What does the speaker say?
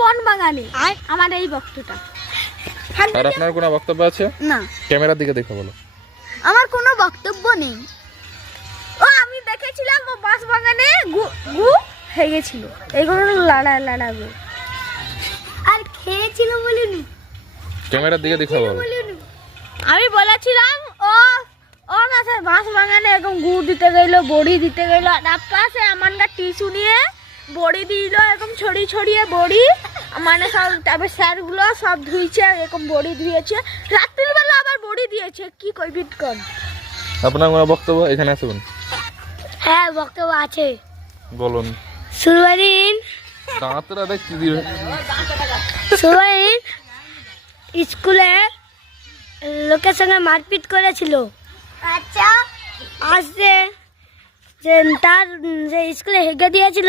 বন বাগানে আমার এই বক্তব্যটা। আর আপনার কোনো বক্তব্য আছে? না, ক্যামেরার দিকে দেখো বলো। আমার কোনো বক্তব্য নেই। ও আমি দেখেছিলাম ও বাঁশ বাগানে গু হয়ে গেছিল, এইগুলো লাড়া গু আর খেয়েছিল বলিনি। ক্যামেরার দিকে দেখো বলো। আমি বলেছিলাম ও গাছে বাঁশ বাগানে এরকম গু দিতে গেল, বড়ি দিতে গেল, আর পাশে আমার গা টিস্যু নিয়ে বড়ি দিল, এরকম ছড়িয়ে বড়ি, মানে সব তারপর স্যারগুলো সব ধুইছে, এরকম বড়ি ধুয়েছে, রাত্রিবেলা আবার বড়ি দিয়েছে। কি কইবিট কর। আপনার কোনো বক্তব্য এখানে আসুন। হ্যাঁ, বক্তব্য আছে, বলুন। সুরবাইন দাঁতরা দেখছি দিবে। সুরবাইন স্কুলে লোকের সঙ্গে মারপিট করেছিল। আচ্ছা, আসছে যে তার যে স্কুলে হেগে দিয়েছিল